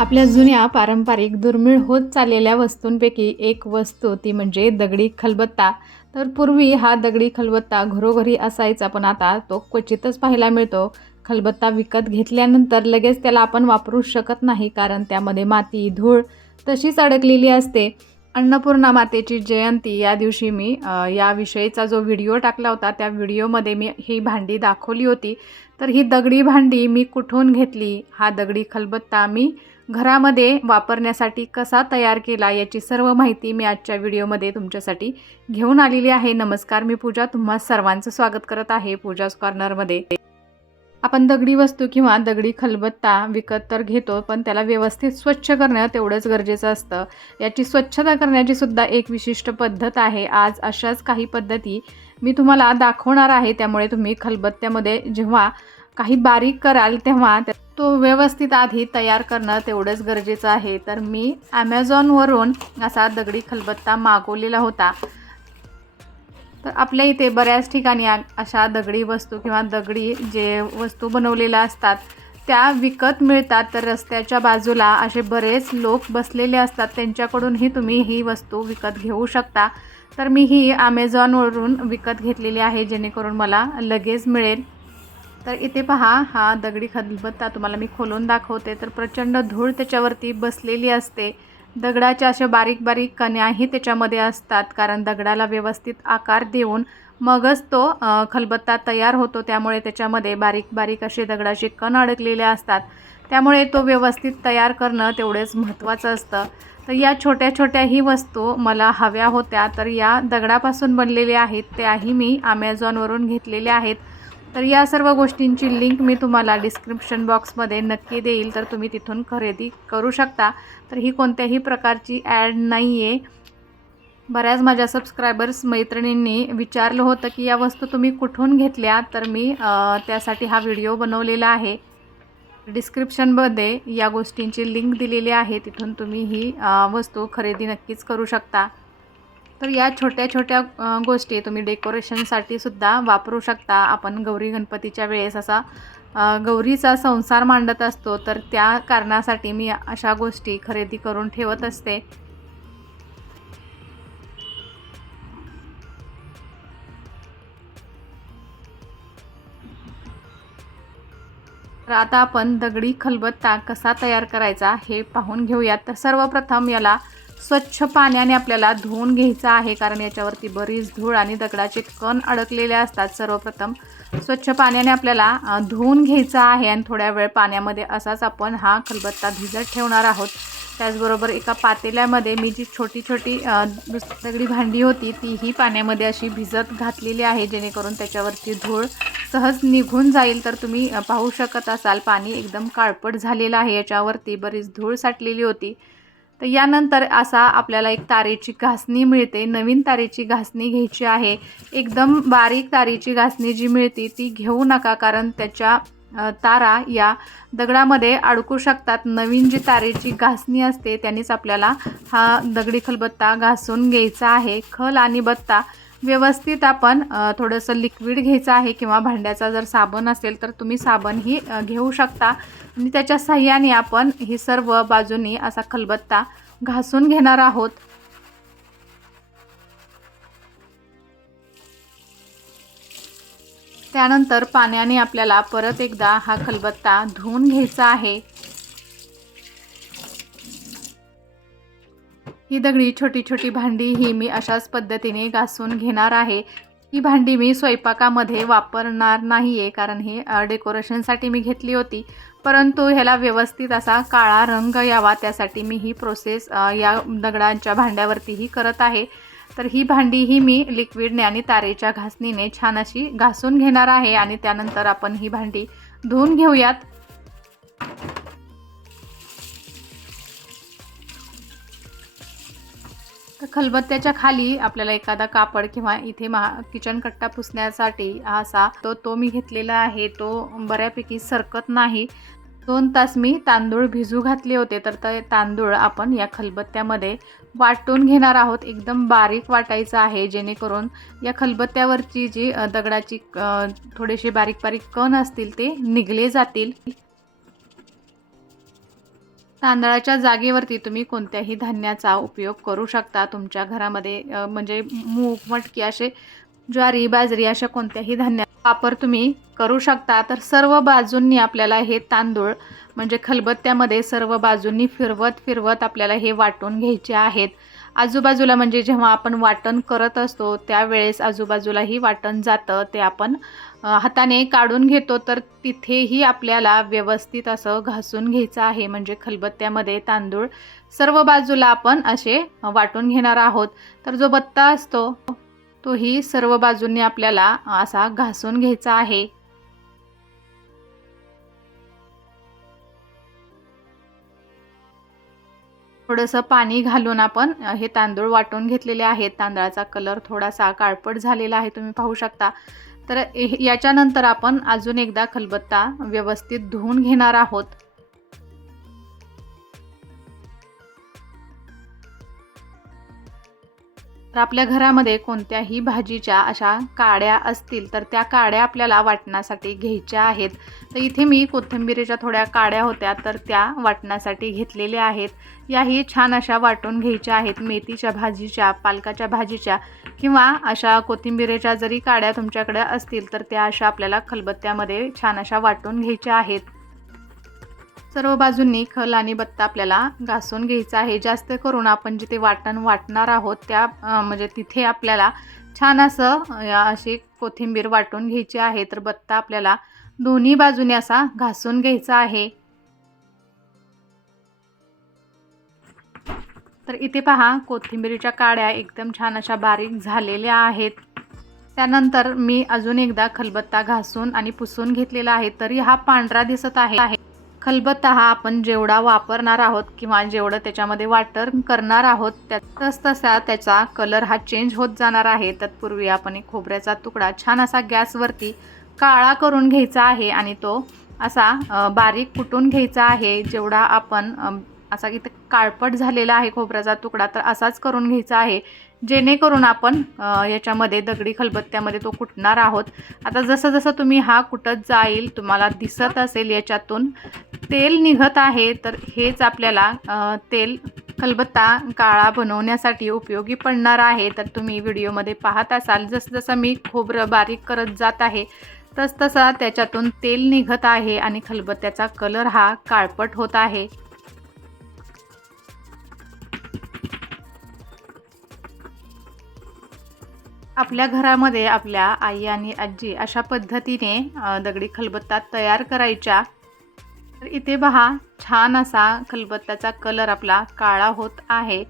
आपल्या जुन्या पारंपरिक दुर्मिळ होत चाललेल्या वस्तूंपैकी एक वस्तू ती म्हणजे दगडी खलबत्ता. तर पूर्वी हा दगडी खलबत्ता घरोघरी असायचा पण आता तो क्वचितच पाहायला मिळतो. खलबत्ता विकत घेतल्यानंतर लगेच त्याला आपण वापरू शकत नाही कारण त्यामध्ये माती धूळ तशीच अडकलेली असते. अन्नपूर्णा मातेची जयंती या दिवशी मी याविषयीचा जो व्हिडिओ टाकला होता त्या व्हिडिओमध्ये मी ही भांडी दाखवली होती. तर ही दगडी भांडी मी कुठून घेतली? हा दगडी खलबत्ता मी घरामध्ये वापरण्यासाठी कसा तयार केला याची सर्व माहिती मी आजच्या व्हिडिओमध्ये तुमच्यासाठी घेऊन आलेली आहे. नमस्कार मी पूजा. तुम्हा सर्वांचं स्वागत करत आहे पूजाज कॉर्नरमध्ये. आपण दगडी वस्तू किंवा दगडी खलबत्ता विकत तर घेतो पण त्याला व्यवस्थित स्वच्छ करणं तेवढंच गरजेचं असतं. याची स्वच्छता करण्याची सुद्धा एक विशिष्ट पद्धत आहे. आज अशाच काही पद्धती मी तुम्हाला दाखवणार आहे त्यामुळे तुम्ही खलबत्त्यामध्ये जेव्हा काही बारीक कराल तेव्हा तो व्यवस्थित आधी तयार करणं तेवढंच गरजेचं आहे. तर मी ॲमेझॉनवरून असा दगडी खलबत्ता मागवलेला होता. तर आपल्या इथे बऱ्याच ठिकाणी अशा दगडी वस्तू किंवा दगडी जे वस्तू बनवलेल्या असतात त्या विकत मिळतात. तर रस्त्याच्या बाजूला असे बरेच लोक बसलेले असतात. त्यांच्याकडूनही तुम्ही ही वस्तू विकत घेऊ शकता. तर मी ही ॲमेझॉनवरून विकत घेतलेली आहे जेणेकरून मला लगेच मिळेल. तर इथे पहा हा दगडी खलबत्ता तुम्हाला मी खोलून दाखवते. तर प्रचंड धूळ त्याच्यावरती बसलेली असते. दगडाच्या अशा बारीक बारीक कण्याही त्याच्यामध्ये असतात कारण दगडाला व्यवस्थित आकार देऊन मगच तो खलबत्ता तयार होतो. त्यामुळे त्याच्यामध्ये बारीक बारीक असे दगडाचे कण अडकलेले असतात. त्यामुळे तो व्यवस्थित तयार करणं तेवढेच महत्त्वाचं असतं. तर या छोट्या छोट्याही वस्तू मला हव्या होत्या. तर या दगडापासून बनलेल्या आहेत त्याही मी ॲमेझॉनवरून घेतलेल्या आहेत. तर या सर्व गोष्टींची लिंक मी तुम्हाला डिस्क्रिप्शन बॉक्समध्ये नक्की देईल. तर तुम्ही तिथून खरेदी करू शकता. तर ही कोणत्याही प्रकारची ॲड नाही आहे बऱ्याच माझ्या सबस्क्रायबर्स मैत्रिणींनी विचारलं होतं की या वस्तू तुम्ही कुठून घेतल्या? तर मी त्यासाठी हा व्हिडिओ बनवलेला आहे. डिस्क्रिप्शनमध्ये या गोष्टींची लिंक दिलेली आहे. तिथून तुम्ही ही वस्तू खरेदी नक्कीच करू शकता. तर या छोट्या छोट्या गोष्टी तुम्ही डेकोरेशनसाठी सुद्धा वापरू शकता. आपण गौरी गणपतीच्या वेळेस असा गौरीचा संसार मांडत असतो. तर त्या कारणासाठी मी अशा गोष्टी खरेदी करून ठेवत असते. तर आता आपण दगडी खलबत्ता कसा तयार करायचा हे पाहून घेऊयात. तर सर्वप्रथम याला स्वच्छ पाण्याने आपल्याला धुवून घ्यायचं आहे कारण याच्यावरती बरीच धूळ आणि दगडाचे कण अडकलेले असतात. सर्वप्रथम स्वच्छ पाण्याने आपल्याला धुवून घ्यायचं आहे आणि थोड्या वेळ पाण्यामध्ये असाच आपण हा खलबत्ता भिजत ठेवणार आहोत. त्याचबरोबर एका पातेल्यामध्ये मी जी छोटी छोटी दगडी भांडी होती तीही पाण्यामध्ये अशी भिजत घातलेली आहे जेणेकरून त्याच्यावरची धूळ सहज निघून जाईल. तर तुम्ही पाहू शकत असाल पाणी एकदम काळपट झालेलं आहे. याच्यावरती बरीच धूळ साठलेली होती. तर यानंतर असा आपल्याला एक तारेची घासणी मिळते. नवीन तारेची घासणी घ्यायची आहे. एकदम बारीक तारेची घासणी जी मिळते ती घेऊ नका कारण त्याच्या तारा या दगडामध्ये अडकू शकतात. नवीन जी तारेची घासणी असते त्यांनीच आपल्याला हा दगडी खलबत्ता घासून घ्यायचा आहे. खल आणि बत्ता व्यवस्थित आपण थोडंसं लिक्विड घ्यायचं आहे किंवा भांड्याचा जर साबण असेल तर तुम्ही साबणही घेऊ शकता. आणि त्याच्या साह्याने आपण ही सर्व बाजूनी असा खलबत्ता घासून घेणार आहोत. त्यानंतर पाण्याने आपल्याला परत एकदा हा खलबत्ता धुवून घ्यायचा आहे. ही दगडी छोटी छोटी भांडी ही मी अशाच पद्धतीने घासून घेणार आहे. ही भांडी मी स्वयंपाकामध्ये वापरणार नाही आहे कारण ही डेकोरेशनसाठी मी घेतली होती. परंतु ह्याला व्यवस्थित असा काळा रंग यावा त्यासाठी मी ही प्रोसेस या दगडांच्या भांड्यावरतीही करत आहे. तर ही भांडी ही मी लिक्विडने आणि तारेच्या घासणीने छान अशी घासून घेणार आहे आणि त्यानंतर आपण ही भांडी धुवून घेऊयात. तर खलबत्त्याच्या खाली आपल्याला एखादा कापड किंवा इथे महा किचन कट्टा पुसण्यासाठी हा असा तो तो मी घेतलेला आहे. तो बऱ्यापैकी सरकत नाही. दोन तास मी तांदूळ भिजू घातले होते. तर ते तांदूळ आपण या खलबत्त्यामध्ये वाटून घेणार आहोत. एकदम बारीक वाटायचं आहे जेणेकरून या खलबत्त्यावरची जी दगडाची थोडेसे बारीक बारीक कण असतील ते निघले जातील. तांदळाच्या जागेवरती तुम्ही कोणत्याही धान्याचा उपयोग करू शकता. तुमच्या घरामध्ये म्हणजे मूग मटकी असे ज्वारी बाजरी अशा कोणत्याही धान्या वापर तुम्ही करू शकता. तर सर्व बाजूंनी आपल्याला हे तांदूळ म्हणजे खलबत्त्यामध्ये सर्व बाजूंनी फिरवत फिरवत आपल्याला हे वाटून घ्यायचे आहेत. आजूबाजूला म्हणजे जेव्हा आपण वाटण करत असतो त्यावेळेस आजूबाजूलाही वाटण जातं ते आपण हाताने काढून घेतो तर तिथेही आपल्याला व्यवस्थित असं घासून घ्यायचं आहे. म्हणजे खलबत्त्यामध्ये तांदूळ सर्व बाजूला आपण असे वाटून घेणार आहोत. तर जो बत्ता असतो तोही सर्व बाजूंनी आपल्याला असा घासून घ्यायचा आहे. थोडंसं पाणी घालून आपण हे तांदूळ वाटून घेतलेले आहेत. तांदळाचा कलर थोडासा काळपट झालेला आहे तुम्ही पाहू शकता. तर याच्यानंतर आपण अजून एकदा खलबत्ता व्यवस्थित धुवून घेणार आहोत. तर आपल्या घरामध्ये कोणत्याही भाजीच्या अशा काड्या असतील तर त्या काड्या आपल्याला वाटण्यासाठी घ्यायच्या आहेत. तर इथे मी कोथिंबिरीच्या थोड्या काड्या होत्या तर त्या वाटण्यासाठी घेतलेल्या आहेत. याही छान अशा वाटून घ्यायच्या आहेत मेथीच्या भाजीच्या पालकाच्या भाजीच्या किंवा अशा कोथिंबिरीच्या जरी काड्या तुमच्याकडे असतील तर त्या अशा आपल्याला खलबत्त्यामध्ये छान अशा वाटून घ्यायच्या आहेत. सर्व बाजूंनी खल आणि बत्ता आपल्याला घासून घ्यायचा आहे. जास्त करून आपण जिथे वाटण वाटणार आहोत त्या म्हणजे तिथे आपल्याला छान असं अशी कोथिंबीर वाटून घ्यायची आहे. तर बत्ता आपल्याला दोन्ही बाजूने असा घासून घ्यायचा आहे. तर इथे पहा कोथिंबीरीच्या काड्या एकदम छान अशा बारीक झालेल्या आहेत. त्यानंतर मी अजून एकदा खलबत्ता घासून आणि पुसून घेतलेला आहे. तरी हा पांढरा दिसत आहे. खलबत्ता हा आपण जेवढा वापरणार आहोत किंवा जेवढं त्याच्यामध्ये वाटर करणार आहोत त्यातच तसा त्याचा कलर हा चेंज होत जाणार आहे. तत्पूर्वी आपण एक खोबऱ्याचा तुकडा छान असा गॅसवरती काळा करून घ्यायचा आहे आणि तो असा बारीक कुटून घ्यायचा आहे. जेवढा आपण असा इथे काळपट झालेला आहे खोबऱ्याचा तुकडा तर असाच करून घ्यायचा आहे. जेणेकरून आपण याच्यामध्ये दगडी खलबत्त्यामध्ये तो कुटणार आहोत. आता जसं जसं तुम्ही हा कुटत जाईल तुम्हाला दिसत असेल याच्यातून तेल निघत आहे तर हेच आपल्याला तेल खलबत्ता काळा बनवण्यासाठी उपयोगी पडणार आहे. तर तुम्ही व्हिडिओमध्ये पाहत असाल जसं जसं मी खोबरं बारीक करत जात आहे तसतसा त्याच्यातून तेल निघत आहे आणि खलबत्त्याचा कलर हा काळपट होत आहे. आपल्या घरामध्ये आपल्या आई आणि आजी अशा पद्धतीने दगडी खलबत्ता तयार करायच्या. तर इथे पहा छान असा खलबत्त्याचा कलर आपला काळा होत आहे.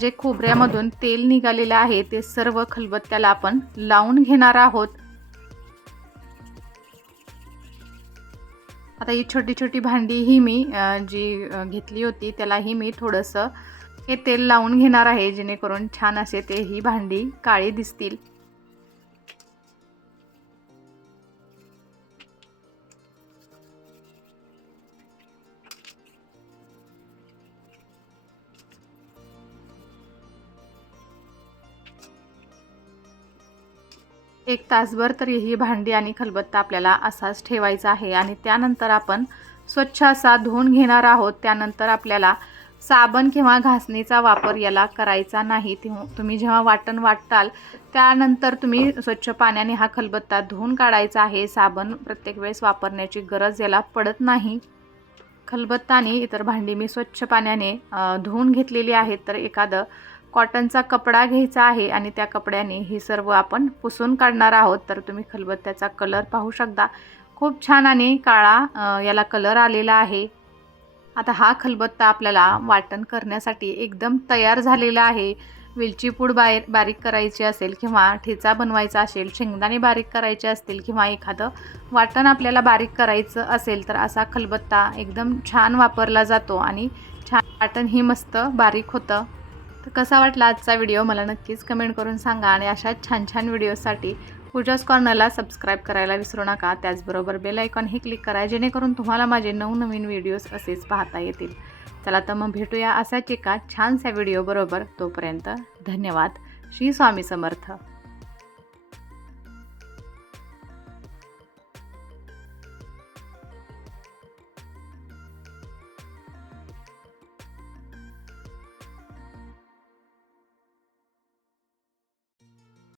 जे खोबऱ्यामधून तेल निघालेलं आहे ते सर्व खलबत्त्याला आपण लावून घेणार आहोत. आता ही छोटी छोटी भांडी ही मी जी घेतली होती त्यालाही मी थोडंसं हे तेल लावून घेणार आहे जेणेकरून छान असे ते ही भांडी काळी दिसतील. एक तासभर तरी ही भांडी आणि खलबत्ता आपल्याला असाच ठेवायचा आहे आणि त्यानंतर आपण स्वच्छ असा धुवून घेणार आहोत. त्यानंतर आपल्याला साबण किंवा घासणीचा वापर याला करायचा नाही. तेव्हा तुम्ही जेव्हा वाटण वाटताल त्यानंतर तुम्ही स्वच्छ पाण्याने हा खलबत्ता धुवून काढायचा आहे. साबण प्रत्येक वेळेस वापरण्याची गरज याला पडत नाही. खलबत्ताने इतर भांडी मी स्वच्छ पाण्याने धुवून घेतलेली आहेत तर एखादं कॉटनचा कपडा घ्यायचा आहे आणि त्या कपड्याने ही सर्व आपण पुसून काढणार आहोत तर तुम्ही खलबत्त्याचा कलर पाहू शकता. खूप छान आणि काळा याला कलर आलेला आहे. आता हा खलबत्ता आपल्याला वाटण करण्यासाठी एकदम तयार झालेला आहे. वेलची पूड बाहेर बारीक करायची असेल किंवा ठेचा बनवायचा असेल शेंगदाणे बारीक करायचे असतील किंवा एखादं वाटण आपल्याला बारीक करायचं असेल तर असा खलबत्ता एकदम छान वापरला जातो आणि छान वाटणही मस्त बारीक होतं. तर कसा वाटला आजचा व्हिडिओ? मला नक्कीच कमेंट करून सांगा आणि अशा छान छान व्हिडिओसाठी पूजाच कॉर्नरला सबस्क्राईब करायला विसरू नका. त्याचबरोबर बेल आयकॉनही क्लिक करा जेणेकरून तुम्हाला माझे नवनवीन व्हिडिओज असेच पाहता येतील. चला तर मग भेटूया असाच एका छानशा व्हिडिओबरोबर तोपर्यंत धन्यवाद. श्री स्वामी समर्थ.